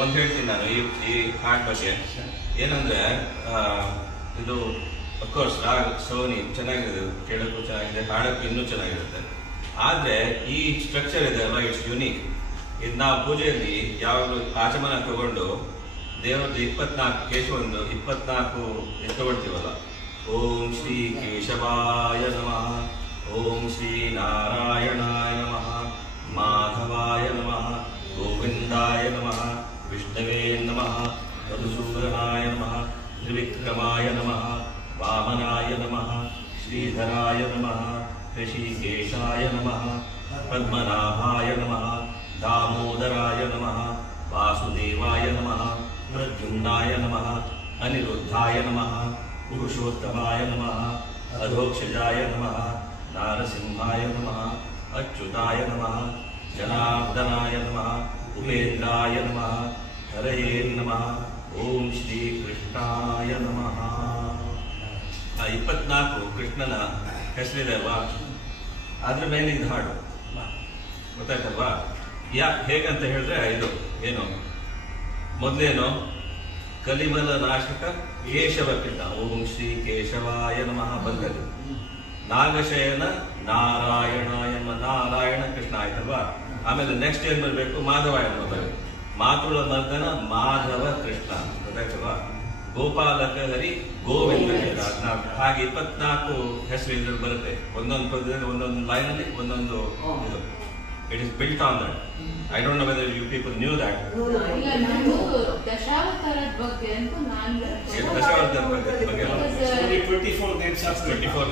ಒಂದು ಹೇಳ್ತೀನಿ ನಾನು ಈ ಹಾಡ್ ಬಗ್ಗೆ ಏನಂದ್ರೆ ಇದು ಅಫ್ಕೋರ್ಸ್ ರಾಗ್ ಸೋನಿ ಚೆನ್ನಾಗಿದೆ, ಕೇಳೋಕ್ಕೂ ಚೆನ್ನಾಗಿದೆ, ಹಾಡೋಕ್ಕೂ ಇನ್ನೂ ಚೆನ್ನಾಗಿರುತ್ತೆ. ಆದರೆ ಈ ಸ್ಟ್ರಕ್ಚರ್ ಇದೆ ಅಲ್ವಾ, ಇಟ್ಸ್ ಯುನೀಕ್. ಇದು ನಾವು ಪೂಜೆಯಲ್ಲಿ ಯಾವಾಗಲೂ ಆಚಮನ ತಗೊಂಡು ದೇವರದ್ದು 24 ಕೇಶವಂದು 24 ತಗೊಳ್ತೀವಲ್ಲ. ಓಂ ಶ್ರೀ ಕೇಶವಾಯ ನಮಃ, ಓಂ ಶ್ರೀ ನಾರಾಯಣಾಯ ನಮಃ, ಮಾಧವಾಯ ನಮಃ, ಗೋವಿಂದಾಯ ನಮಃ, ವಿಷ್ಣವೇ ನಮಃ, ಮಧುಸೂದನಾಯ ನಮಃ, ತ್ರಿವಿಕ್ರಮಾಯ ನಮಃ, ವಾಮನಾಯ ನಮಃ, ಶ್ರೀಧರಾಯ ನಮಃ, ಋಷಿಕೇಶಾಯ ನಮಃ, ಪದ್ಮನಾಭಾಯ ನಮಃ, ದಾಮೋದರಾಯ ನಮಃ, ವಾಸುದೇವಾಯ ನಮಃ, ಪ್ರದ್ಯುಮ್ನಾಯ ನಮಃ, ಅನಿರುದ್ಧಾಯ ನಮಃ, ಪುರುಷೋತ್ತಮಾಯ ನಮಃ, ಅಧೋಕ್ಷಜಾಯ ನಮಃ, ನಾರಸಿಂಹಾಯ ನಮಃ, ಅಚ್ಯುತಾಯ ನಮಃ, ಜನಾರ್ದನಾಯ ನಮಃ, ಉಪೇಂದ್ರಾಯ ನಮಃ, ಹರಯೇ ನಮಃ, ಓಂ ಶ್ರೀ ಕೃಷ್ಣಾಯ ನಮಃ. 24 ಕೃಷ್ಣನ ಹೆಸರಿದೆ ಅಲ್ವಾ, ಅದ್ರ ಮೇಲೆ ಇದು ಹಾಡು ಗೊತ್ತಾಯ್ತಲ್ವಾ? ಹೇಗಂತ ಹೇಳಿದ್ರೆ ಇದು ಏನು ಮೊದಲೇನು ಕಲಿಮಲ ನಾಶಕ ಕೇಶವ ಕೃಷ್ಣ, ಓಂ ಶ್ರೀ ಕೇಶವಾಯ ನಮಃ ಬಂದಲ್ಲಿ. ನಾಗಶಯನ ನಾರಾಯಣಾಯ ನಾರಾಯಣ ಕೃಷ್ಣ ಆಯ್ತಲ್ವಾ? ಆಮೇಲೆ ನೆಕ್ಸ್ಟ್ ಏನ್ ಬರಬೇಕು? ಮಾಧವಾಯ ಬರಬೇಕು. ಮಾತೃಳ ಮರ್ದನ ಮಾಧವ ಕೃಷ್ಣ ಗೊತ್ತಾಯ್ತಲ್ವಾ? ಗೋಪಾಲಕ ಹರಿ ಗೋವಿಂದ. ಹಾಗೆ 24 ಹೆಸರು ಇದ್ರಲ್ಲಿ ಬರುತ್ತೆ. ಒಂದೊಂದು ಪದದಲ್ಲಿ ಒಂದೊಂದು ಲೈನ್ ಅಲ್ಲಿ ಒಂದೊಂದು ಇದು. It is built on that. I don't know whether you people knew that. ದಶಾವತಾರದ ಬಗ್ಗೆ ಅಂತ ನಾನು ದಶಾವತಾರದ ಬಗ್ಗೆ 24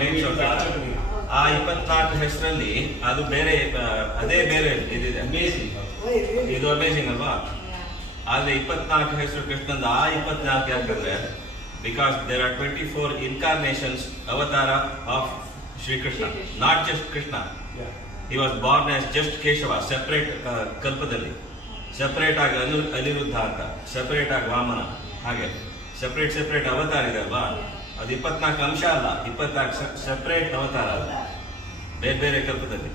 names of ಆ 24 ಹೆಸರಲ್ಲಿ ಅದು ಬೇರೆ, ಅದೇ ಬೇರೆ ಇದಿದೆ. ಇದು ಅಮೇಜಿಂಗ್ ಅಲ್ವಾ? ಆದ್ರೆ 24 ಹೆಸರು ಕೃಷ್ಣಂದ. ಆ 24 ಯಾಕಂದ್ರೆ because there are 24 incarnations, avatara of Shri Krishna, not just Krishna. He was born as just Keshava, separate ಕಲ್ಪದಲ್ಲಿ, ಸೆಪರೇಟ್ ಆಗಿ ಅನಿರುದ್ಧ ಅಂತ, ಸೆಪರೇಟ್ ಆಗಿ ವಾಮನ, ಹಾಗೆ ಸೆಪರೇಟ್ ಅವತಾರ ಇದೆ ಅಲ್ವಾ? ಅದು 24 ಅಂಶ ಅಲ್ಲ, 24 ಸೆಪರೇಟ್ ಅವತಾರ ಅಲ್ಲ, ಬೇರೆ ಬೇರೆ ಕಲ್ಪದಲ್ಲಿ.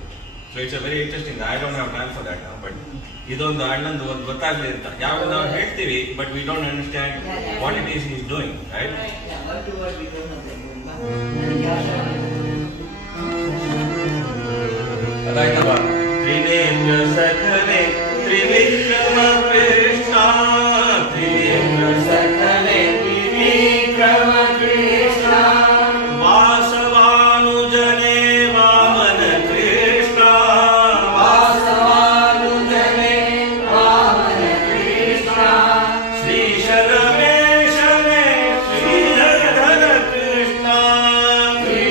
So it's a very interesting. I don't have time for that. But ಇದೊಂದು ಅಣ್ಣಂದು ಒಂದು ಗೊತ್ತಾಗ್ಲಿ ಅಂತ. ಯಾವ ನಾವು ಹೇಳ್ತೀವಿ, but we don't understand what it is is doing, right? ಅದಾಯ್ತಲ್ವಾ? ತ್ರಿನೇಂದ್ರ ಸಖನೆ ತ್ರಿವಿಕ್ರಮ ಕೃಷ್ಣ, ತ್ರಿನೇಂದ್ರ ಸಖನೆ ತ್ರಿವಿಕ್ರಮ ಕೃಷ್ಣ, ವಾಸವಾನುಜನೆ ವಾಮನ ಕೃಷ್ಣ, ವಾಸವಾನುಜನೆ ವಾಮನ ಕೃಷ್ಣ, ಶ್ರೀ ಶರಮೇಶನೆ ಶ್ರೀಧರ ಕೃಷ್ಣ, ಶ್ರೀ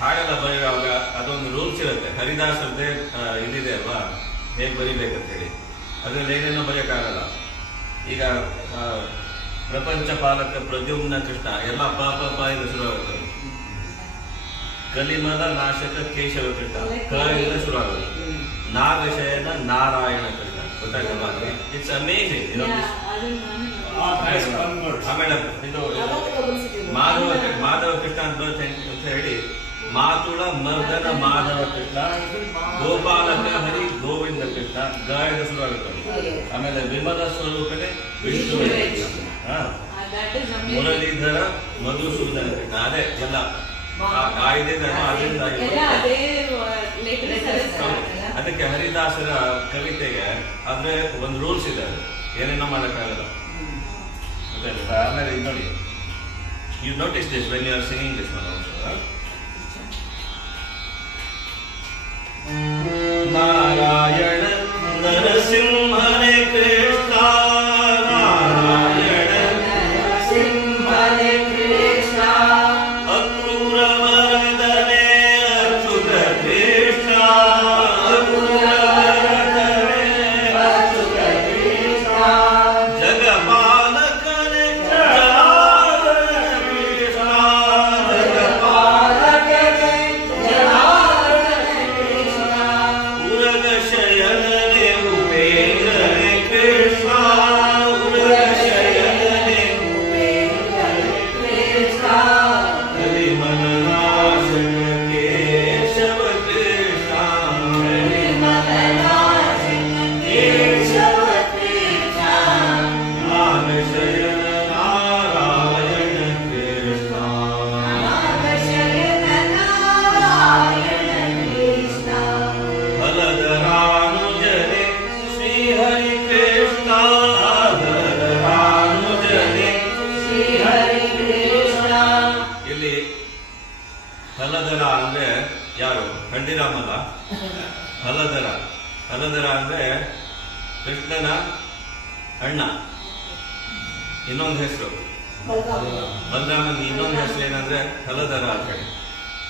ಹಾಗೆಲ್ಲ ಬರೆಯುವಾಗ ಅದೊಂದು ರೂಲ್ಸ್ ಇರುತ್ತೆ. ಹರಿದಾಸರದ್ದೇ ಇದಿದೆ ಅಲ್ವಾ, ಹೇಗೆ ಬರಿಬೇಕಂತ ಹೇಳಿ. ಅದ್ರಲ್ಲಿ ಏನೇನೋ ಬರೆಯಕ್ಕಾಗಲ್ಲ. ಈಗ ಪ್ರಪಂಚ ಪಾಲಕ ಪ್ರದ್ಯುಮ್ನ ಕೃಷ್ಣ ಎಲ್ಲ ಪಾಪ ಇಂದ ಶುರುವಾಗುತ್ತೆ. ಕಲಿಮಲ ನಾಶಕ ಕೇಶವ ಕೃಷ್ಣ ಕ ಇಂದ ಶುರುವಾಗುತ್ತೆ. ನಾಗಶಯನ ನಾರಾಯಣ ಕೃಷ್ಣ. ಗೊತ್ತಾಯ್ತಲ್ಲ? It's amazing. ಆಮೇಲೆ ಇದು ಮಾಧವ ಕೃಷ್ಣ ಅಂತ ಹೇಳಿ ಮಾತುಳ ಮರ್ದನ ಮಾಧವ ಕೃಷ್ಣ, ಗೋಪಾಲಕ ಹರಿ ಗೋವಿಂದ ಕೃಷ್ಣ ಗಾಯದ ಶುರುವಾಗುತ್ತೆ. ಆಮೇಲೆ ವಿಮಲ ಸ್ವರೂಪನೇ ವಿಷ್ಣು ಮುರಳೀಧರ ಮಧುಸೂದನ ಕೃಷ್ಣ. ಅದೇ ಎಲ್ಲ ಅದಕ್ಕೆ ಹರಿದಾಸರ ಕವಿತೆಗೆ ಆದ್ರೆ ಒಂದು ರೂಲ್ಸ್ ಇದೆ, ಏನೇನೋ ಮಾಡಕ್ಕಾಗಲ್ಲ. ಆಮೇಲೆ ನೋಡಿ, you notice this when you are singing this one also. Narayana ನರಸಿಂಹನೇ ಕೃಷ್ಣ, ನಾರಾಯಣ ನರಸಿಂಹನೇ ಕೃಷ್ಣ, ಅಕ್ರೂರ ವರದನೇ ಅಚ್ಯುತ ಕೃಷ್ಣ, ಅಕ್ರೂರ ವರದನೇ ಅಚ್ಯುತ ಕೃಷ್ಣ, ಜಗಪಾಲಕನೇ ಜನಾರ್ದನ ಕೃಷ್ಣ, ಜಗಪಾಲಕನೇ ಜನಾರ್ದನ ಕೃಷ್ಣ, ಉರಗ ಶಯನನೇ ಉಪೇಂದ್ರನೇ ಕೃಷ್ಣ, ಉರಗ ಶಯನನೇ ಉಪೇಂದ್ರನೇ ಕೃಷ್ಣ, ಕಲಿಮಲ ನಾಶಕ ಕೇಶವ ಕೃಷ್ಣ, ಕಲಿಮಲ ನಾಶಕ ಕೇಶವ ಕೃಷ್ಣ, ನಾಗಶಯನ ನಾರಾಯಣ ಕೃಷ್ಣ, ನಾಗಶಯನ ನಾರಾಯಣ ಕೃಷ್ಣ, ಫಲಧರಾನುಜನೆ ಶ್ರೀಹರಿ ಕೃಷ್ಣ, ಫಲಧರಾನುಜನೆ ಶ್ರೀಹರಿ ಕೃಷ್ಣ. ಇಲ್ಲಿ ಫಲಧರ ಅಂದ್ರೆ ಯಾರು? ಖಂಡಿರಾಮಲ್ಲ. ಫಲಧರ, ಫಲಧರ ಅಂದ್ರೆ ಕೃಷ್ಣನ ಅಣ್ಣ, ಇನ್ನೊಂದು ಹೆಸರು. ಬಲರಾಮನ್ ಇನ್ನೊಂದು ಹೆಸರು ಏನಂದ್ರೆ ಫಲಧರ ಅಂತ ಹೇಳಿ.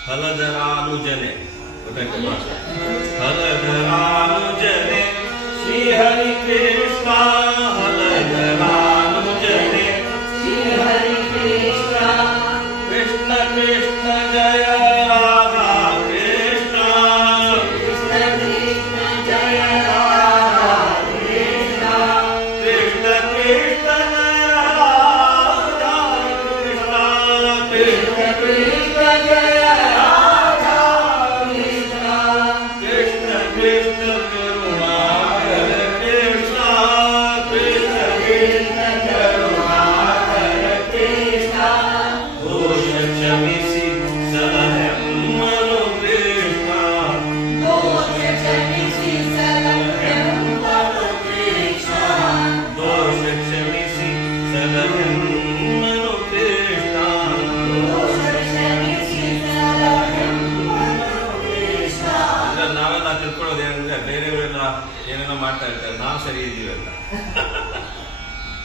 ಫಲಧರಾನುಜನೆ, ಗೊತ್ತಾಯ್ತಲ್ವಾ? ಫಲಧರಾನುಜನೆ ಶ್ರೀಹರಿ ಕೃಷ್ಣ, ಫಲಧರಾನುಜನೆ ಶ್ರೀಹರಿ ಕೃಷ್ಣ, ಕೃಷ್ಣ ಕೃಷ್ಣ ಜಯ ರಾಧಾ ಕೃಷ್ಣ, ಕೃಷ್ಣ ಕೃಷ್ಣ ಜಯ ರಾಧಾ ಕೃಷ್ಣ, ಕೃಷ್ಣ ಕೃಷ್ಣ ಜಯ ರಾಧಾ ಕೃಷ್ಣ, ಕೃಷ್ಣ ಕೃಷ್ಣ ಜಯ ರಾಧಾ ಕೃಷ್ಣ, ಕೃಷ್ಣ ಕೃಷ್ಣ ಕರುಣಾಕರ ಕೃಷ್ಣ, ಕೃಷ್ಣ ಕೃಷ್ಣ ಕರುಣಾಕರ ಕೃಷ್ಣ, ದೋಷ ಕ್ಷಮಿಸಿ ಸಲಹೆಮ್ಮನು ಕೃಷ್ಣ, ದೋಷ ಕ್ಷಮಿಸಿ ಸಲಹೆಮ್ಮನು ಕೃಷ್ಣ, ದೋಷ ಕ್ಷಮಿಸಿ ಸಲಹೆಮ್ಮನು ಕೃಷ್ಣ, ದೋಷ ಕ್ಷಮಿಸಿ ಸಲಹೆಮ್ಮನು ಕೃಷ್ಣ. ಅಂದ್ರೆ ನಾವೆಲ್ಲ ತಿಳ್ಕೊಳ್ಳೋದು ಏನಂದ್ರೆ ಬೇರೆಯವರೆಲ್ಲ ಏನೇನೋ ಮಾಡ್ತಾ ಇರ್ತಾರೆ, ನಾವು ಸರಿ ಇದೀವಿ ಅಂತ.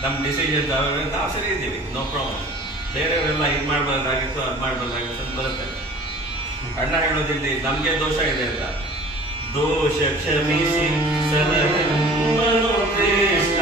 ನಮ್ ಡಿಸಿಷನ್ ನಾವು ಸರಿ ಇದ್ದೀವಿ, ನೋ ಪ್ರಾಬ್ಲಮ್. ಬೇರೆಯವರೆಲ್ಲ ಇದು ಮಾಡ್ಬಾರ್ದಾಗಿತ್ತು, ಅದು ಮಾಡ್ಬಾರ್ದಾಗಿತ್ತು ಅಂತ ಬರುತ್ತೆ. ಅಣ್ಣ ಹೇಳೋದಿಲ್ಲಿ ನಮ್ಗೆ ದೋಷ ಇದೆ ಅಂತ. ದೋಷ ಕ್ಷಮಿಸಿ ಸಲಹೆಮ್ಮನು ಕೃಷ್ಣ.